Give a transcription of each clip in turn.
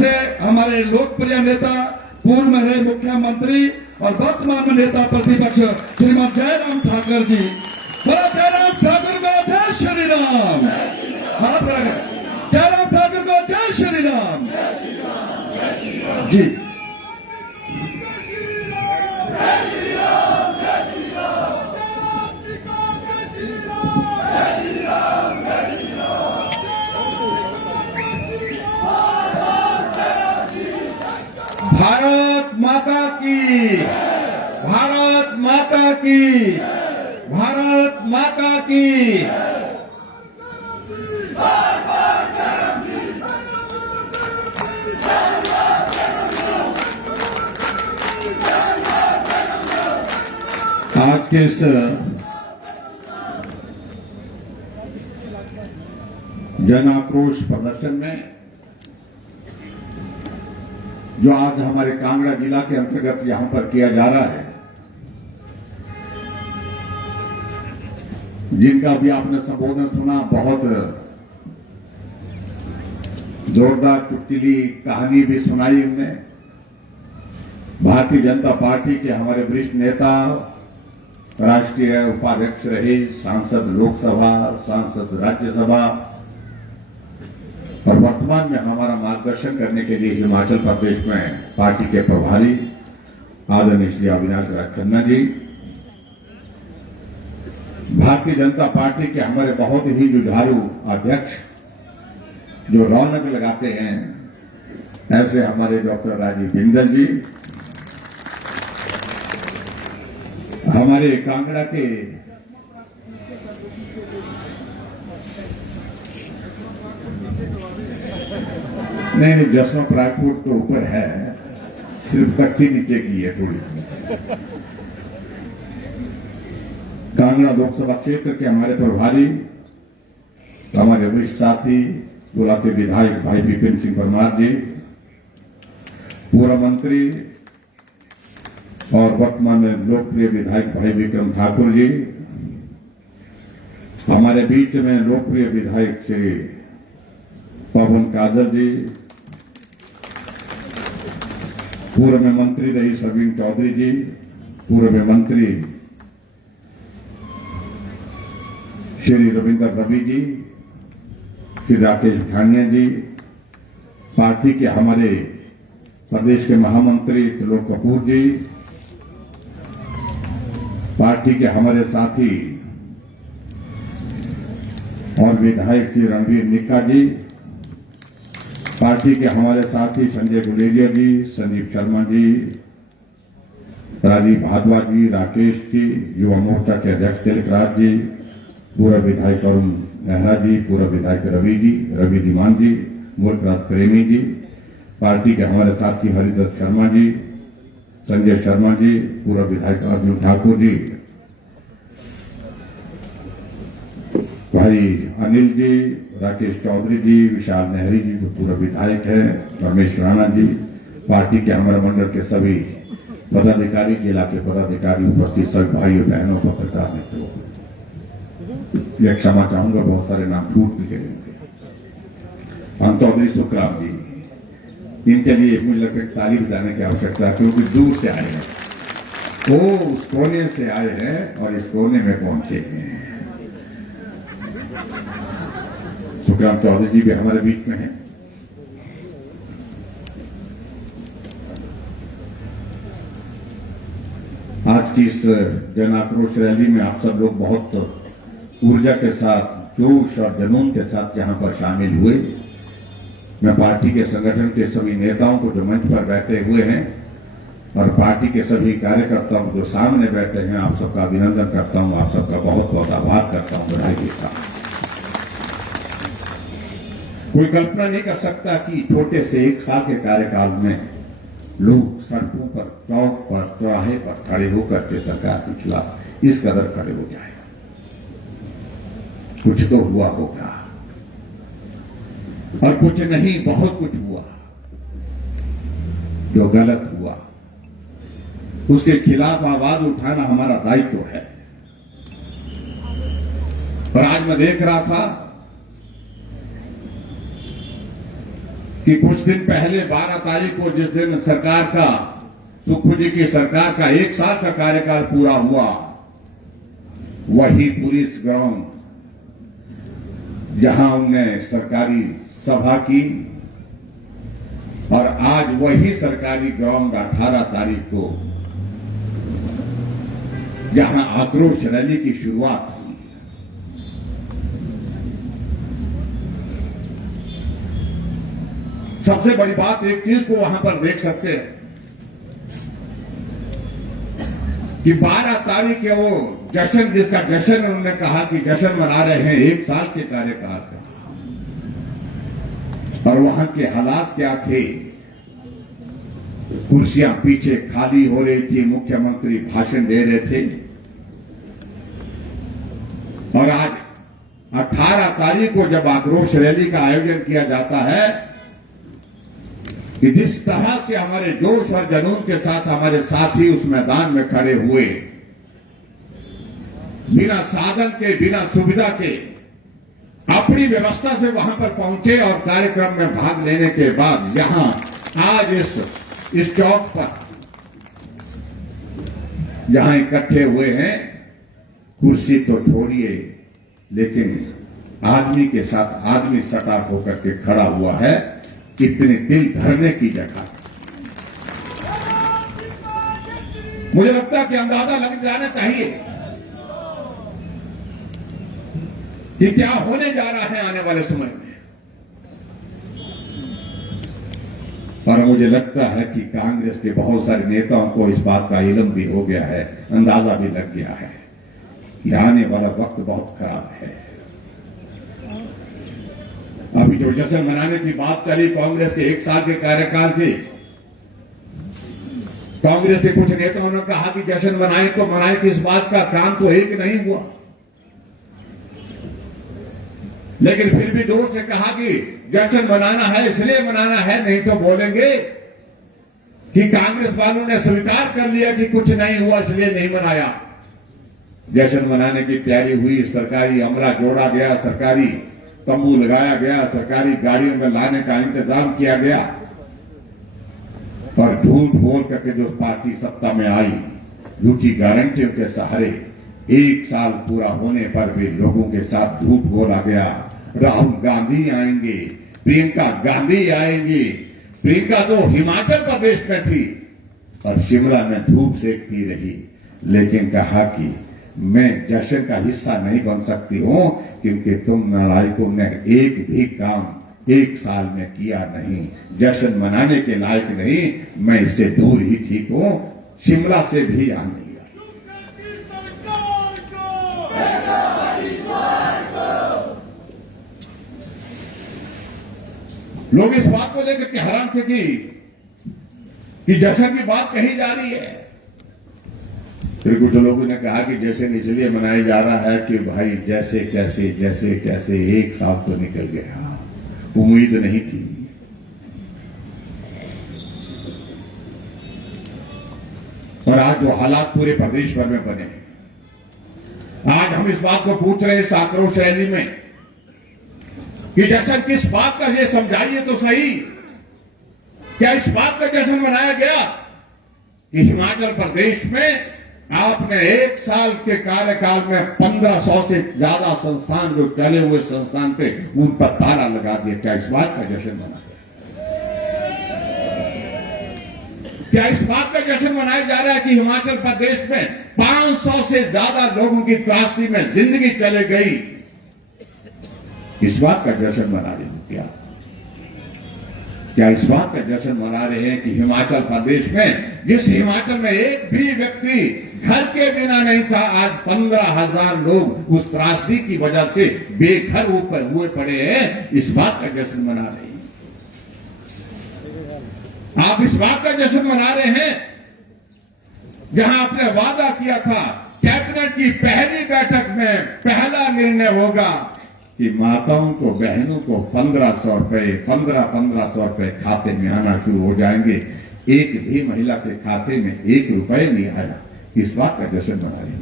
ऐसे हमारे लोकप्रिय नेता, पूर्व में रहे मुख्यमंत्री और वर्तमान में नेता प्रतिपक्ष श्रीमान जयराम ठाकुर जी। जयराम ठाकुर को जय श्री राम। हाथ बढ़ाकर जयराम ठाकुर को जय श्री राम जी। भारत माता की, भारत माता की, भारत माता की। आज के इस जन आक्रोश प्रदर्शन में जो आज हमारे कांगड़ा जिला के अंतर्गत यहां पर किया जा रहा है, जिनका भी आपने संबोधन सुना, बहुत जोरदार चुटकुली कहानी भी सुनाई उनने। भारतीय जनता पार्टी के हमारे वरिष्ठ नेता, राष्ट्रीय उपाध्यक्ष रहे, सांसद लोकसभा, सांसद राज्यसभा और वर्तमान में हमारा मार्गदर्शन करने के लिए हिमाचल प्रदेश में पार्टी के प्रभारी आदरणीय श्री अविनाश राय खन्ना जी, भारतीय जनता पार्टी के हमारे बहुत ही जुझारू अध्यक्ष जो रौनक लगाते हैं, ऐसे हमारे डॉक्टर राजीव बिंदल जी, हमारे कांगड़ा के नहीं जसवंत रायपुर तो ऊपर है, सिर्फ तख्ती नीचे की है थोड़ी। कांगड़ा लोकसभा क्षेत्र के हमारे प्रभारी, हमारे वरिष्ठ साथी सोला के विधायक भाई विपिन सिंह परमार जी, पूर्व मंत्री और वर्तमान में लोकप्रिय विधायक भाई विक्रम ठाकुर जी, हमारे बीच में लोकप्रिय विधायक श्री पवन काजल जी, पूर्व में मंत्री रही सरवीन चौधरी जी, पूर्व में मंत्री श्री रविंद्र रवि जी, श्री राकेश ठानिया जी, पार्टी के हमारे प्रदेश के महामंत्री त्रिलोक कपूर जी, पार्टी के हमारे साथी और विधायक श्री रणवीर निक्का जी, पार्टी के हमारे साथी संजय गुलेरिया जी, संदीप शर्मा जी, राजीव भारद्वाज जी, राकेश जी, युवा मोर्चा के अध्यक्ष तिलक राज जी, पूर्व विधायक अरुण नेहरा जी, पूर्व विधायक रवि दीवान जी, मुल्कराज प्रेमी जी, पार्टी के हमारे साथी हरिदत्त शर्मा जी, संजय शर्मा जी, पूर्व विधायक अर्जुन ठाकुर जी, भाई अनिल जी, राकेश चौधरी जी, विशाल नेहरी जी जो पूर्व विधायक है, रमेश राणा जी, पार्टी के हमारे मंडल के सभी पदाधिकारी, जिला के पदाधिकारी, उपस्थित सभी भाइयों बहनों, पत्रकार मित्रों, यह क्षमा चाहूंगा बहुत सारे नाम छूट भी गए। हम चौधरी सुखराम जी, इनके लिए मुझे लगता है तारीफ देने की आवश्यकता है, क्योंकि दूर से आए हैं, वो उस कोने से आए हैं और इस कोने में पहुंचे हैं। सुखराम चौधरी जी भी हमारे बीच में हैं। आज की इस जन आक्रोश रैली में आप सब लोग बहुत ऊर्जा के साथ, जोश और जुनून के साथ यहां पर शामिल हुए। मैं पार्टी के संगठन के सभी नेताओं को जो मंच पर बैठे हुए हैं और पार्टी के सभी कार्यकर्ताओं जो सामने बैठे हैं, आप सबका अभिनंदन करता हूं, आप सबका बहुत बहुत आभार करता हूं, बधाई देता हूं। कोई कल्पना नहीं कर सकता कि छोटे से 1 साल के कार्यकाल में लोग सड़कों पर, चौक पर, चौराहे पर खड़े होकर के सरकार के खिलाफ इस कदर खड़े हो जाए। कुछ तो हुआ होगा और कुछ नहीं, बहुत कुछ हुआ। जो गलत हुआ उसके खिलाफ आवाज उठाना हमारा दायित्व है। और आज मैं देख रहा था कि कुछ दिन पहले 12 तारीख को जिस दिन सरकार का, सुक्खू जी की सरकार का 1 साल का कार्यकाल पूरा हुआ, वही पुलिस ग्राउंड जहां उनने सरकारी सभा की, और आज वही सरकारी ग्राउंड 18 तारीख को जहां आक्रोश रैली की शुरुआत हुई। सबसे बड़ी बात, एक चीज को वहां पर देख सकते हैं कि 12 तारीख के वो जश्न, जिसका जश्न उन्होंने कहा कि जश्न मना रहे हैं 1 साल के कार्यकाल का, और वहां के हालात क्या थे। कुर्सियां पीछे खाली हो रही थी, मुख्यमंत्री भाषण दे रहे थे, और आज 18 तारीख को जब आक्रोश रैली का आयोजन किया जाता है कि जिस तरह से हमारे जोश और जुनून के साथ हमारे साथी उस मैदान में खड़े हुए, बिना साधन के, बिना सुविधा के, अपनी व्यवस्था से वहां पर पहुंचे और कार्यक्रम में भाग लेने के बाद यहां आज इस चौक पर जहां इकट्ठे हुए हैं, कुर्सी तो छोड़िए, लेकिन आदमी के साथ आदमी सटा होकर के खड़ा हुआ है, इतने दिल धरने की जगह। मुझे लगता है कि अंदाजा लग जाना चाहिए कि क्या होने जा रहा है आने वाले समय में। और मुझे लगता है कि कांग्रेस के बहुत सारे नेताओं को इस बात का इल्म भी हो गया है, अंदाजा भी लग गया है कि आने वाला वक्त बहुत खराब है। अभी जो जश्न मनाने की बात चली कांग्रेस के 1 साल के कार्यकाल की, कांग्रेस के कुछ नेताओं ने कहा कि जश्न मनाए तो मनाए, कि इस बात का काम तो एक नहीं हुआ, लेकिन फिर भी जोर से कहा कि जश्न मनाना है, इसलिए मनाना है, नहीं तो बोलेंगे कि कांग्रेस वालों ने स्वीकार कर लिया कि कुछ नहीं हुआ इसलिए नहीं मनाया। जश्न मनाने की तैयारी हुई, सरकारी अमला जोड़ा गया, सरकारी तंबू लगाया गया, सरकारी गाड़ियों में लाने का इंतजाम किया गया, और झूठ बोल करके जो पार्टी सत्ता में आई, झूठी गारंटियों के सहारे 1 साल पूरा होने पर भी लोगों के साथ झूठ बोला गया। राहुल गांधी आएंगे, प्रियंका गांधी आएंगी। प्रियंका तो हिमाचल प्रदेश में थी और शिमला में धूप सेकती रही, लेकिन कहा कि मैं जश्न का हिस्सा नहीं बन सकती हूं क्योंकि तुम नालायकों ने एक भी काम 1 साल में किया नहीं, जश्न मनाने के लायक नहीं, मैं इससे दूर ही ठीक हूं, शिमला से भी आ नहीं। लोग इस बात को लेकर के हैरान थे कि जश्न की बात कही जा रही है। फिर कुछ लोगों ने कहा कि जश्न इसलिए मनाया जा रहा है कि भाई जैसे कैसे 1 साल तो निकल गया, उम्मीद नहीं थी। और आज जो हालात पूरे प्रदेश भर में बने, आज हम इस बात को पूछ रहे हैं इस आक्रोश रैली में कि जश्न किस बात का, ये समझाइए तो सही। क्या इस बात का जश्न मनाया गया कि हिमाचल प्रदेश में आपने 1 साल के कार्यकाल में 1500 से ज्यादा संस्थान जो चले हुए संस्थान थे उन पर ताला लगा दिया? क्या इस बात का जश्न मनाया? क्या इस बात का जश्न मनाया जा रहा है कि हिमाचल प्रदेश में 500 से ज्यादा लोगों की त्रासदी में जिंदगी चले गई? इस बात का जश्न मना रहे हैं क्या इस बात का जश्न मना रहे हैं कि हिमाचल प्रदेश में, जिस हिमाचल में एक भी व्यक्ति घर के बिना नहीं था, आज 15,000 लोग उस त्रासदी की वजह से बेघर हुए पड़े हैं? इस बात का जश्न मना रहे हैं। आप इस बात का जश्न मना रहे हैं जहां आपने वादा किया था कैबिनेट की पहली बैठक में पहला निर्णय होगा कि माताओं को, बहनों को 1500 रुपए, 1500 रुपए खाते में आना शुरू हो जाएंगे। एक भी महिला के खाते में 1 रुपए नहीं आया। इस बात का जश्न मना रहे हैं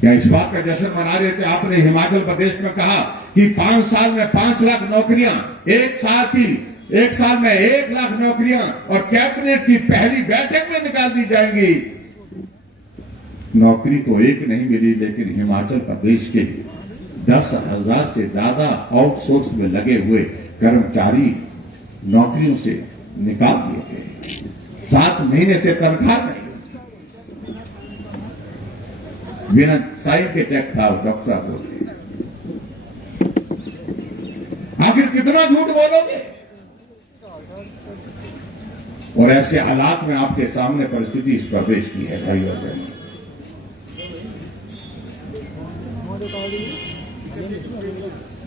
क्या इस बात का जश्न मना रहे थे? आपने हिमाचल प्रदेश में कहा कि 5 साल में 5 लाख नौकरियां, एक साल में 1 लाख नौकरियां और कैबिनेट की पहली बैठक में निकाल दी जाएंगी। नौकरी तो एक नहीं मिली, लेकिन हिमाचल प्रदेश के 10,000 से ज्यादा आउटसोर्स में लगे हुए कर्मचारी नौकरियों से निकाल दिए गए। 7 महीने से तनख्वाह नहीं, बिना साइन के चेक था। डॉक्टर साहब बोलते, आखिर कितना झूठ बोलोगे? और ऐसे हालात में आपके सामने परिस्थिति इस प्रदेश की है भाई और बहन।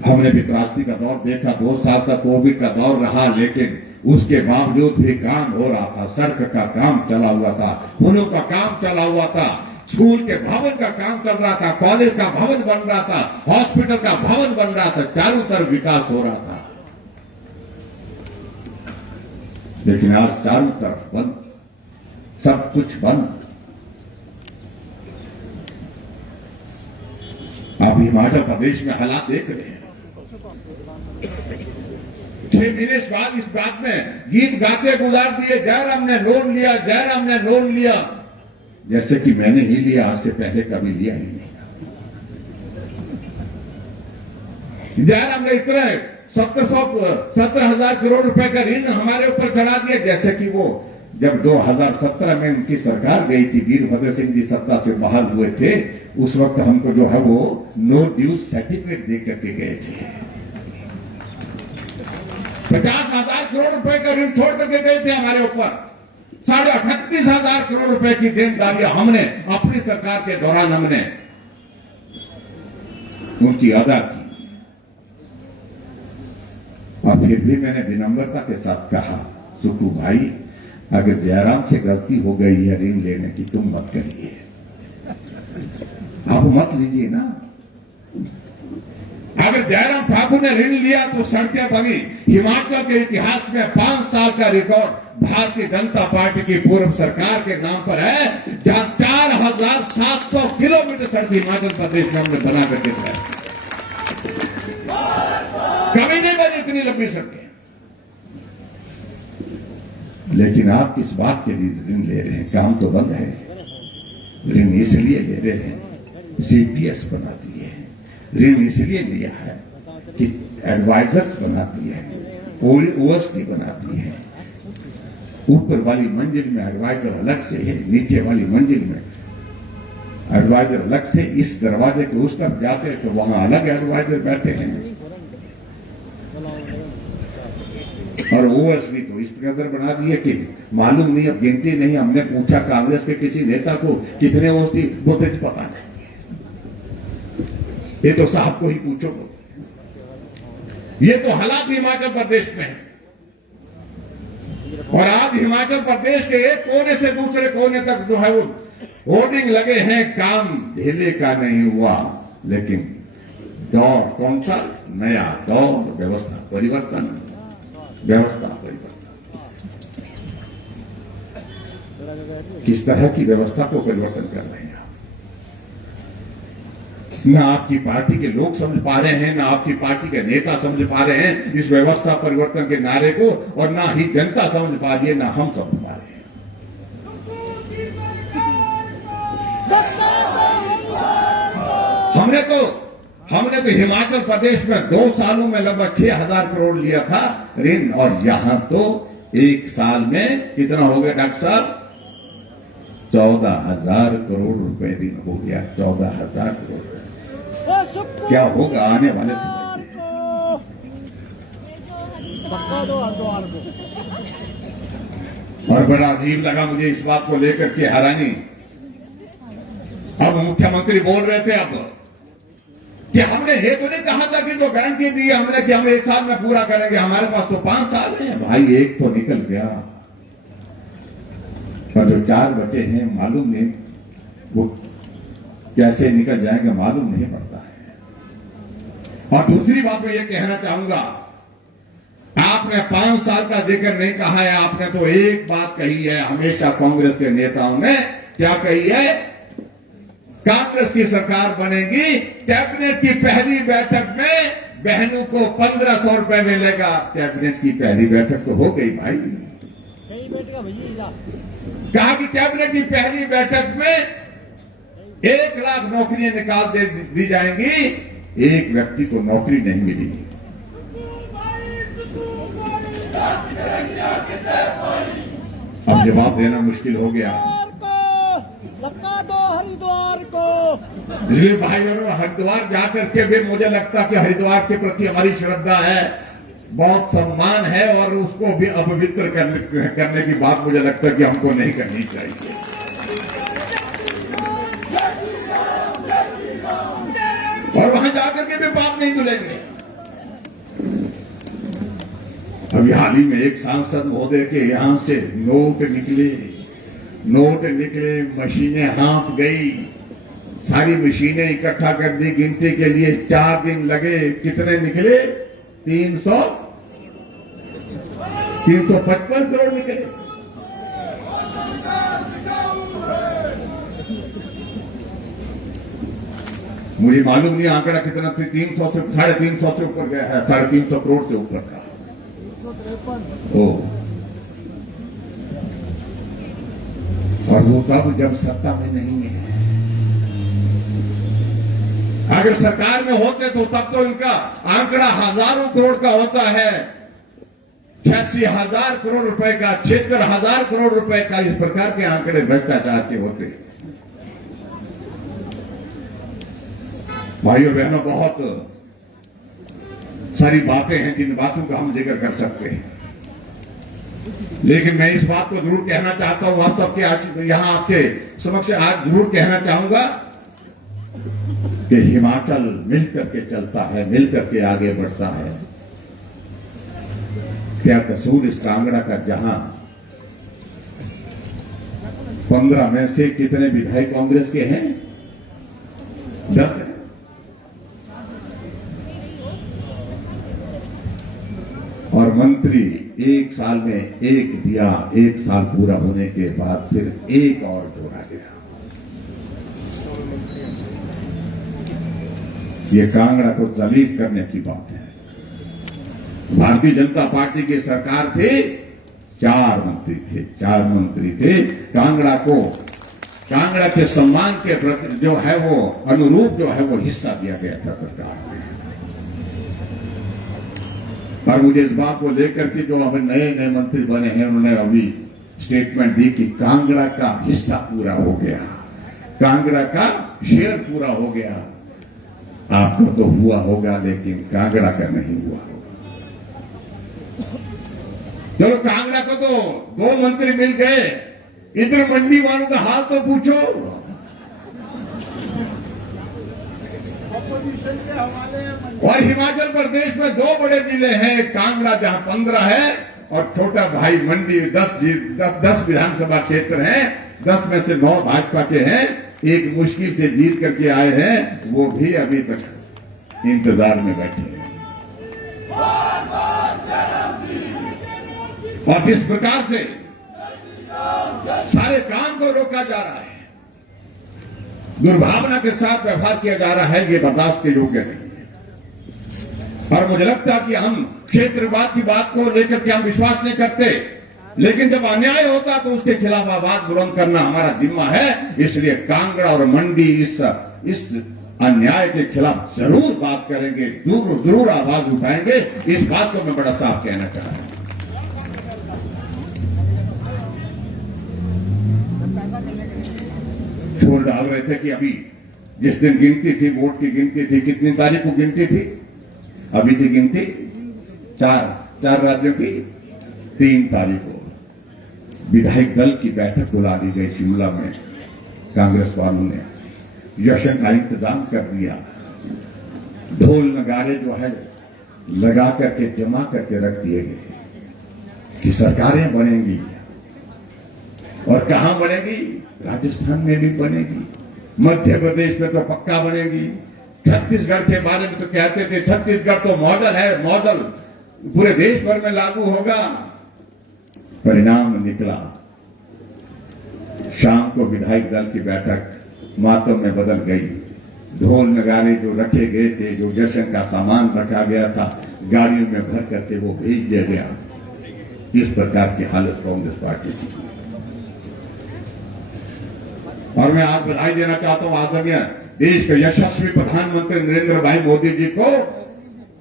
हमने भी त्रासदी का दौर देखा, 2 साल तक कोविड का दौर रहा, लेकिन उसके बावजूद भी काम हो रहा था। सड़क का काम चला हुआ था, पुलों का काम चला हुआ था, स्कूल के भवन का काम चल रहा था, कॉलेज का भवन बन रहा था, हॉस्पिटल का भवन बन रहा था, चारों तरफ विकास हो रहा था। लेकिन आज चारों तरफ बंद, सब कुछ बंद। आप हिमाचल प्रदेश में हालात देख रहे हैं। 6 महीने बाद इस बात में गीत गाते गुजार दिए, जयराम ने लोन लिया, जयराम ने लोन लिया, जैसे कि मैंने ही लिया, आज से पहले कभी लिया ही नहीं। जयराम ने इतने 17,000 करोड़ रुपए का ऋण हमारे ऊपर चढ़ा दिया, जैसे कि वो जब 2017 में उनकी सरकार गई थी, वीरभद्र सिंह जी सत्ता से बहाल हुए थे, उस वक्त हमको जो है वो नो ड्यूज सर्टिफिकेट दे करके गए थे। 50,000 करोड़ रुपए का ऋण छोड़ करके गए थे हमारे ऊपर। 38,500 करोड़ रुपए की देनदारियां हमने अपनी सरकार के दौरान हमने उनकी अदा की। और फिर भी मैंने विनम्रता के साथ कहा, सुक्खू भाई, अगर जयराम से गलती हो गई है ऋण लेने की, तुम मत करिए, आप मत लीजिए ना। अगर जयराम ठाकुर ने ऋण लिया तो सड़कें बनी। हिमाचल के इतिहास में 5 साल का रिकॉर्ड भारतीय जनता पार्टी की पूर्व सरकार के नाम पर है, जहां 4,700 किलोमीटर सड़क हिमाचल प्रदेश में हमने बना करके दिखाया। कभी नहीं बनी इतनी लंबी सड़कें। लेकिन आप किस बात के लिए ऋण ले रहे हैं? काम तो बंद है। ऋण इसलिए ले रहे हैं, सीपीएस बनाती है। ऋण इसलिए लिया है कि एडवाइजर्स बनाती है, ओएसटी बनाती है। ऊपर वाली मंजिल में एडवाइजर अलग से है, नीचे वाली मंजिल में एडवाइजर अलग से। इस दरवाजे के उस तरफ जाते हैं तो वहां अलग एडवाइजर बैठे हैं। और ओएसडी तो इस कदर बना दिए कि मालूम नहीं, अब गिनती नहीं। हमने पूछा कांग्रेस के किसी नेता को कितने ओएसडी, बोलते पता नहीं, ये तो साहब को ही पूछो। ये तो हालात हिमाचल प्रदेश में है। और आज हिमाचल प्रदेश के एक कोने से दूसरे कोने तक जो है वो होर्डिंग लगे हैं, काम ढीले का नहीं हुआ। लेकिन दौर कौन सा? नया दौर, व्यवस्था परिवर्तन, व्यवस्था परिवर्तन। किस तरह की व्यवस्था को परिवर्तन कर रहे हैं? न आपकी पार्टी के लोग समझ पा रहे हैं, न आपकी पार्टी के नेता समझ पा रहे हैं इस व्यवस्था परिवर्तन के नारे को, और ना ही जनता समझ पा रही है, ना हम समझ पा रहे हैं। हमने तो हिमाचल प्रदेश में 2 सालों में लगभग 6,000 करोड़ लिया था ऋण, और यहां तो 1 साल में कितना हो गया डॉक्टर साहब? 14,000 करोड़ रुपए ऋण हो गया। 14,000 करोड़। क्या होगा आने वाले समय में? और बड़ा अजीब लगा मुझे इस बात को लेकर के हैरानी। अब मुख्यमंत्री बोल रहे थे अब कि हमने ये तो नहीं कहा था कि जो गारंटी दी हमने कि हम 1 साल में पूरा करेंगे, हमारे पास तो 5 साल है। भाई एक तो निकल गया, और जो 4 बचे हैं मालूम नहीं वो कैसे निकल जाएंगे, मालूम नहीं पड़ता है। और दूसरी बात मैं ये कहना चाहूंगा, आपने 5 साल का जिक्र नहीं कहा है, आपने तो एक बात कही है हमेशा। कांग्रेस के नेताओं ने क्या कही है? कांग्रेस की सरकार बनेगी, कैबिनेट की पहली बैठक में बहनों को 1500 रुपए मिलेगा। कैबिनेट की पहली बैठक तो हो गई भाई। कहा कि कैबिनेट की पहली बैठक में 1 लाख नौकरियां निकाल दी जाएंगी, एक व्यक्ति को नौकरी नहीं मिली। अब जवाब देना मुश्किल हो गया। लपका दो हरिद्वार को। इसलिए भाई बहनों, हरिद्वार जाकर के भी मुझे लगता कि हरिद्वार के प्रति हमारी श्रद्धा है, बहुत सम्मान है, और उसको भी अपवित्र करने की बात मुझे लगता है कि हमको नहीं करनी चाहिए। और वहां जाकर के भी पाप नहीं धुलेंगे। अभी हाल ही में एक सांसद महोदय के यहां से नोट निकले, मशीनें हाँफ गई, सारी मशीनें इकट्ठा कर दी, गिनती के लिए 4 दिन लगे। कितने निकले? 355 करोड़ निकले। मुझे मालूम नहीं आंकड़ा कितना, 300 से 350 से ऊपर गया है, 350 करोड़ से ऊपर का। और वो तब जब सत्ता में नहीं है। अगर सरकार में होते तो तब तो इनका आंकड़ा हजारों करोड़ का होता है। 86,000 करोड़ रुपए का, 76,000 करोड़ रुपए का, इस प्रकार के आंकड़े भ्रष्टाचार के होते। भाइयों बहनों, बहुत सारी बातें हैं जिन बातों का हम जिक्र कर सकते हैं, लेकिन मैं इस बात को जरूर कहना चाहता हूं, आप सबके यहां आपके समक्ष आज जरूर कहना चाहूंगा कि हिमाचल मिलकर के चलता है, मिलकर के आगे बढ़ता है। क्या कसूर इस कांगड़ा का, जहां 15 में से कितने विधायक कांग्रेस के हैं? 10 हैं। और मंत्री 1 साल में 1 दिया, 1 साल पूरा होने के बाद फिर 1 और जोड़ा गया। ये कांगड़ा को जलील करने की बात है। भारतीय जनता पार्टी की सरकार थी, 4 मंत्री थे। कांगड़ा के सम्मान के प्रति जो है वो अनुरूप जो है वो हिस्सा दिया गया था सरकार में। और मुझे इस बात को लेकर के जो अभी नए मंत्री बने हैं, उन्होंने अभी स्टेटमेंट दी कि कांगड़ा का हिस्सा पूरा हो गया, कांगड़ा का शेयर पूरा हो गया। आपको तो हुआ होगा, लेकिन कांगड़ा का नहीं हुआ होगा। चलो, कांगड़ा को तो 2 मंत्री मिल गए, इधर मंडी वालों का हाल तो पूछो। और हिमाचल प्रदेश में 2 बड़े जिले हैं, कांगड़ा जहां 15 है, और छोटा भाई मंडी 10 विधानसभा क्षेत्र हैं। 10 में से 9 भाजपा के हैं, एक मुश्किल से जीत करके आए हैं, वो भी अभी तक इंतजार में बैठे हैं। और इस प्रकार से सारे काम को रोका जा रहा है, दुर्भावना के साथ व्यवहार किया जा रहा है, ये बर्दाश्त के योग्य नहीं है। और मुझे लगता है कि हम क्षेत्रवाद की बात को लेकर के हम विश्वास नहीं करते, लेकिन जब अन्याय होता तो उसके खिलाफ आवाज बुलंद करना हमारा जिम्मा है। इसलिए कांगड़ा और मंडी इस अन्याय के खिलाफ जरूर बात करेंगे, जरूर आवाज उठाएंगे। इस बात को मैं बड़ा साफ कहना चाह रहा हूं। छोड़ डाल रहे थे कि अभी जिस दिन गिनती थी, वोट की गिनती थी, कितनी तारीख को गिनती थी? अभी थी गिनती 4 राज्यों की 3 तारीख को विधायक दल की बैठक बुला दी गई शिमला में। कांग्रेस वालों ने जश्न का इंतजाम कर दिया, ढोल नगाड़े जो है लगा करके जमा करके रख दिए गए कि सरकारें बनेंगी। और कहां बनेगी? राजस्थान में भी बनेगी, मध्य प्रदेश में तो पक्का बनेगी। छत्तीसगढ़ के बारे में तो कहते थे छत्तीसगढ़ तो मॉडल है, मॉडल पूरे देश भर में लागू होगा। परिणाम निकला, शाम को विधायक दल की बैठक मातम में बदल गई। ढोल नगारे जो रखे गए थे, जो जश्न का सामान रखा गया था, गाड़ियों में भर करके वो भेज दिया गया। इस प्रकार की हालत कांग्रेस पार्टी की। और मैं आज बधाई देना चाहता हूं आदरणीय देश के यशस्वी प्रधानमंत्री नरेंद्र भाई मोदी जी को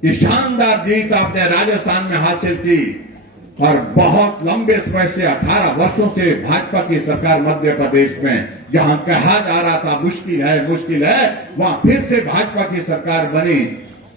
कि शानदार जीत आपने राजस्थान में हासिल की और बहुत लंबे समय से 18 वर्षों से भाजपा की सरकार मध्य प्रदेश में जहां कहा जा रहा था मुश्किल है, वहां फिर से भाजपा की सरकार बनी।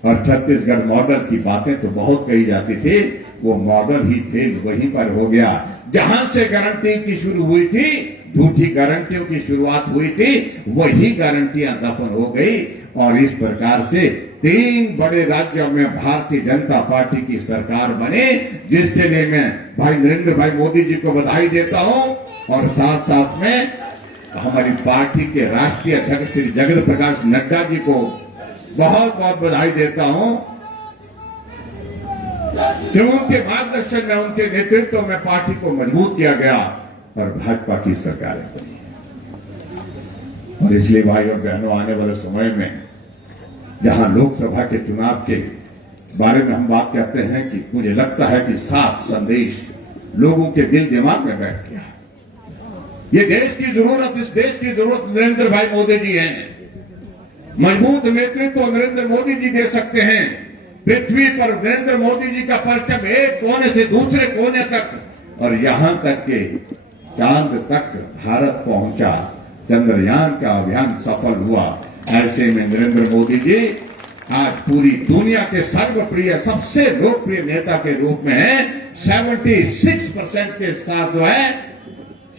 और छत्तीसगढ़ मॉडल की बातें तो बहुत कही जाती थी, वो मॉडल ही फेल वहीं पर हो गया जहां से गारंटी की शुरू हुई थी, झूठी गारंटियों की शुरुआत हुई थी, वही गारंटियां दफन हो गई। और इस प्रकार से 3 बड़े राज्यों में भारतीय जनता पार्टी की सरकार बने, जिसके लिए मैं भाई नरेंद्र भाई मोदी जी को बधाई देता हूं। और साथ साथ में हमारी पार्टी के राष्ट्रीय अध्यक्ष श्री जगत प्रकाश नड्डा जी को बहुत बहुत बधाई देता हूं कि उनके मार्गदर्शन में, उनके नेतृत्व में पार्टी को मजबूत किया गया और भाजपा की सरकार बनी। और इसलिए भाई और बहनों, आने वाले समय में जहां लोकसभा के चुनाव के बारे में हम बात करते हैं कि मुझे लगता है कि साफ संदेश लोगों के दिल दिमाग में बैठ गया। ये देश की जरूरत, इस देश की जरूरत नरेंद्र भाई मोदी जी हैं। मजबूत नेतृत्व नरेंद्र मोदी जी दे सकते हैं। पृथ्वी पर नरेंद्र मोदी जी का परचम एक कोने से दूसरे कोने तक और यहां तक के चांद तक भारत पहुंचा, चंद्रयान का अभियान सफल हुआ। ऐसे में नरेंद्र मोदी जी आज पूरी दुनिया के सर्वप्रिय, सबसे लोकप्रिय नेता के रूप में है। 76% के साथ जो है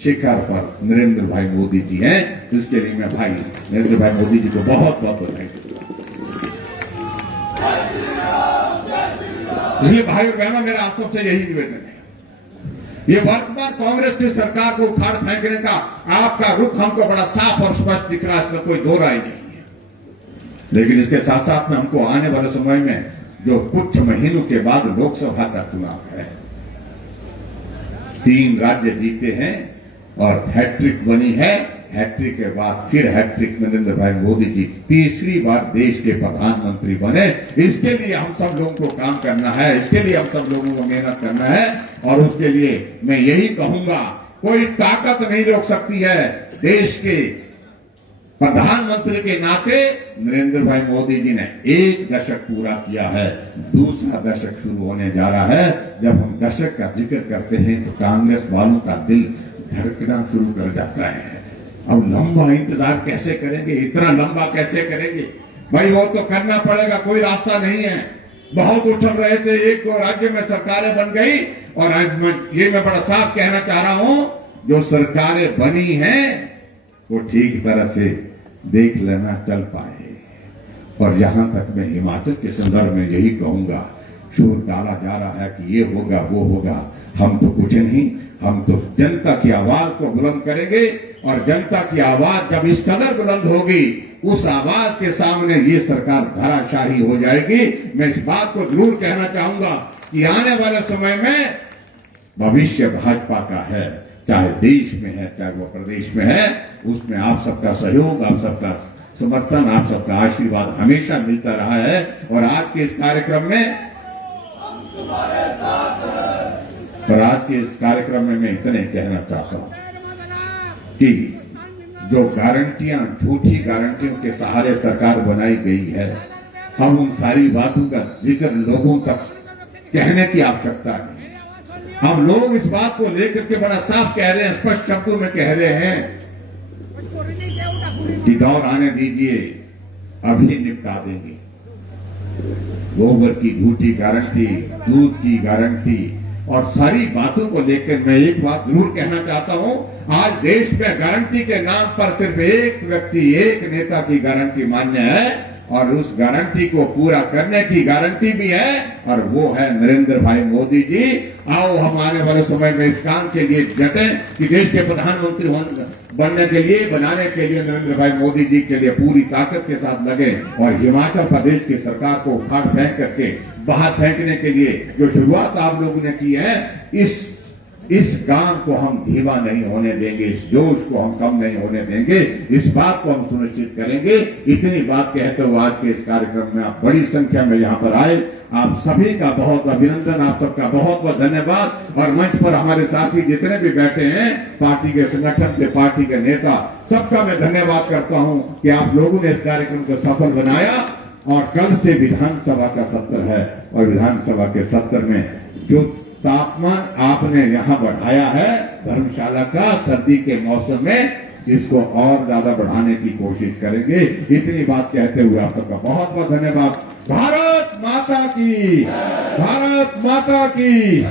शिखर पर नरेंद्र भाई मोदी जी हैं। इसके लिए मैं भाई नरेंद्र भाई मोदी जी को बहुत बहुत बधाई देता हूं। इसलिए भाई और बहनों, मेरा आप सबसे यही निवेदन है, ये वर्तमान कांग्रेस की सरकार को उखाड़ फेंकने का आपका रुख हमको बड़ा साफ और स्पष्ट दिख रहा है, इसमें कोई दो राय नहीं है। लेकिन इसके साथ साथ में हमको आने वाले समय में जो कुछ महीनों के बाद लोकसभा का चुनाव है, 3 राज्य जीते हैं और हैट्रिक बनी है। हैट्रिक के बाद फिर हैट्रिक नरेंद्र भाई मोदी जी तीसरी बार देश के प्रधानमंत्री बने। इसके लिए हम सब लोगों को काम करना है, इसके लिए हम सब लोगों को मेहनत करना है। और उसके लिए मैं यही कहूंगा, कोई ताकत नहीं रोक सकती है। देश के प्रधानमंत्री के नाते नरेंद्र भाई मोदी जी ने 1 दशक पूरा किया है, दूसरा दशक शुरू होने जा रहा है। जब हम दशक का जिक्र करते हैं तो कांग्रेस वालों का दिल धड़कना शुरू कर जाता है। अब लंबा इंतजार कैसे करेंगे, इतना लंबा कैसे करेंगे भाई? वो तो करना पड़ेगा, कोई रास्ता नहीं है। बहुत उछल रहे थे, 1-2 राज्य में सरकारें बन गई और आज मैं बड़ा साफ कहना चाह रहा हूं, जो सरकारें बनी हैं वो ठीक तरह से देख लेना चल पाए। और यहां तक मैं हिमाचल के संदर्भ में यही कहूंगा, शोर डाला जा रहा है कि ये होगा वो होगा, हम तो कुछ नहीं, हम तो जनता की आवाज को बुलंद करेंगे। और जनता की आवाज जब इस कदर बुलंद होगी, उस आवाज के सामने ये सरकार धराशायी हो जाएगी। मैं इस बात को जरूर कहना चाहूंगा कि आने वाले समय में भविष्य भाजपा का है, चाहे देश में है चाहे वो प्रदेश में है। उसमें आप सबका सहयोग, आप सबका समर्थन, आप सबका आशीर्वाद हमेशा मिलता रहा है। और आज के इस कार्यक्रम में मैं इतने कहना चाहता हूं कि जो गारंटियां, झूठी गारंटियों के सहारे सरकार बनाई गई है, हम उन सारी बातों का जिक्र लोगों तक कहने की आवश्यकता नहीं। हम लोग इस बात को लेकर के बड़ा साफ कह रहे हैं, स्पष्ट शब्दों में कह रहे हैं कि दौर आने दीजिए, अभी निपटा देंगे। गोबर की झूठी गारंटी, दूध की गारंटी और सारी बातों को लेकर मैं एक बात जरूर कहना चाहता हूं, आज देश में गारंटी के नाम पर सिर्फ एक व्यक्ति, एक नेता की गारंटी मान्य है और उस गारंटी को पूरा करने की गारंटी भी है और वो है नरेंद्र भाई मोदी जी। आओ हम आने वाले समय में इस काम के लिए डटें कि देश के प्रधानमंत्री बनने के लिए, बनाने के लिए नरेंद्र भाई मोदी जी के लिए पूरी ताकत के साथ लगे और हिमाचल प्रदेश की सरकार को उखाड़ फेंक करके बाहर फेंकने के लिए जो शुरुआत आप लोगों ने की है, इस काम को हम धीमा नहीं होने देंगे, इस जोश को हम कम नहीं होने देंगे, इस बात को हम सुनिश्चित करेंगे। इतनी बात कहते हुए आज के इस कार्यक्रम में आप बड़ी संख्या में यहाँ पर आए, आप सभी का बहुत अभिनंदन, आप सबका बहुत बहुत धन्यवाद। और मंच पर हमारे साथी जितने भी बैठे हैं, पार्टी के संगठन के, पार्टी के नेता, सबका मैं धन्यवाद करता हूं कि आप लोगों ने इस कार्यक्रम को सफल बनाया। और कल से विधानसभा का सत्र है और विधानसभा के सत्र में जो तापमान आपने यहां बढ़ाया है धर्मशाला का, सर्दी के मौसम में इसको और ज्यादा बढ़ाने की कोशिश करेंगे। इतनी बात कहते हुए आप सबका बहुत बहुत धन्यवाद। भारत माता की, भारत माता की।